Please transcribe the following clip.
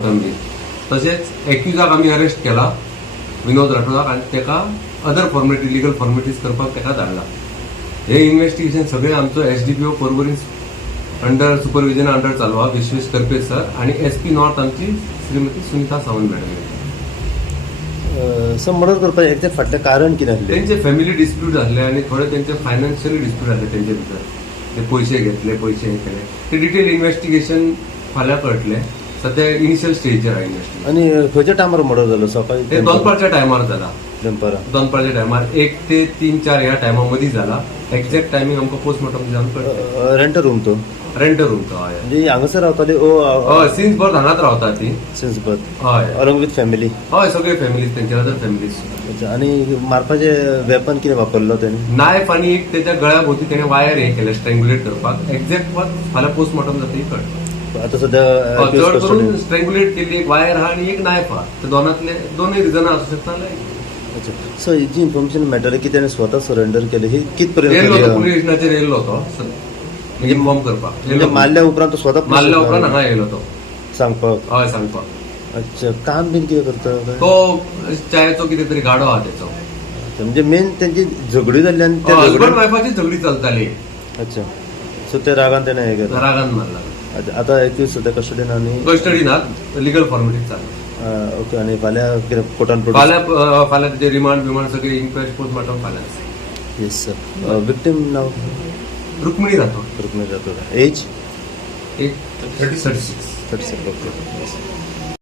गंभीर. तसेच एक्युजाक आम्ही अरेस्ट केला विनोद राठोडाक आणि त्याका अदर फॉर्मेलिटी लिगल फॉर्मेलिटीज करपाक त्याका धाडला. हे इन्व्हेस्टिगेशन सगळे आमचो SDPO Porvorim under supervision under चालू हा विश्वेश करपे सर आणि एसपी नॉर्थ आमची Shrimati Sunita Sawant madam. Sir murder करपाचें एक्झॅक्ट फाटलें कारण कितें आसलें? त्यांचे फॅमिली डिस्प्यूट झाले आणि थोडे त्यांचे फायनान्शियली डिस्प्यूट झाले त्यांचे भितर. ते पैसे घेतले, पैसे हे केले. ते डिटेल इन्व्हेस्टिगेशन फाल्यां कळटले. सध्या इनिशियल स्टेजचेर आहे इन्व्हेस्टिगेशन. आनी खंयच्या टायमार मर्डर जालो? सकाळी ते दोनपारच्या टायमार जाला. दनपारां टायमार 1 ते 3-4 ह्या टायमा मदीं जाला. एक्झॅक्ट टायमिंग आमकां पोस्टमॉर्टम जावन कळटा. रेंट रूम तो रेंट रूम तो हय. म्हणजे हांगासर रावताली? हय, सिन्स बर्थ हांगाच रावता ती. सिन्स बर्थ हय. Along with family? हय, सगळे फॅमिलीज तेंचे अदर फॅमिलीज. अच्छा. आनी मारपाचें वेपन कितें वापरलो तेणी? नायफ आणि एक त्याच्या गळ्या भोवती त्याने वायर हे केलं स्ट्रँग्युलेट करपाक. एक्झॅक्ट वत फाल्यां पोस्टमॉर्टम जातकीर कळटा. आता सध्या चड करून स्ट्रँग्युलेट केल्ली एक वायर हा आणि एक नायफ हा. ते दोनांतले दोनूय रिजनां आसूं शकता. अच्छा. सो ही जी इन्फॉर्मेशन मेळटाली की ताणें स्वता सरेंडर केलें, ही कित येयल्लो पर्यंत? तो पुलीस स्टेशनाचेर येयल्लो तो इन्फॉर्म करपाक. म्हणजे मारल्या उपरांत तो स्वता मारल्या उपरांत हांगा येयलो तो सांगपाक? हय सांगपाक. अच्छा. काम बीन कितें करता तो चायेचो कितें तरी गाडो हा तेचो. म्हणजे मेन त्यांची झगडी जाल्ली आनी त्या हजबंड वायफाची झगडी चलताली. अच्छा. सो त्या रागान ताणें हें केलें? रागान मारला. अच्छा. आतां एक्यूज सध्या कस्टडीन आनी कस्टडीनात लिगल फॉर्मेलिटीज चालू. ओके. आनी फाल्यां कितें कोर्टान फाल्यां तेजे रिमांड बिमांड सगळे इन्क्वेस्ट पोस्टमॉर्टम फाल्यां. Yes sir. विक्टीम नाव? रुक्मिणी राठोड. रुक्मिणी राठोड. एज? 36. ओके.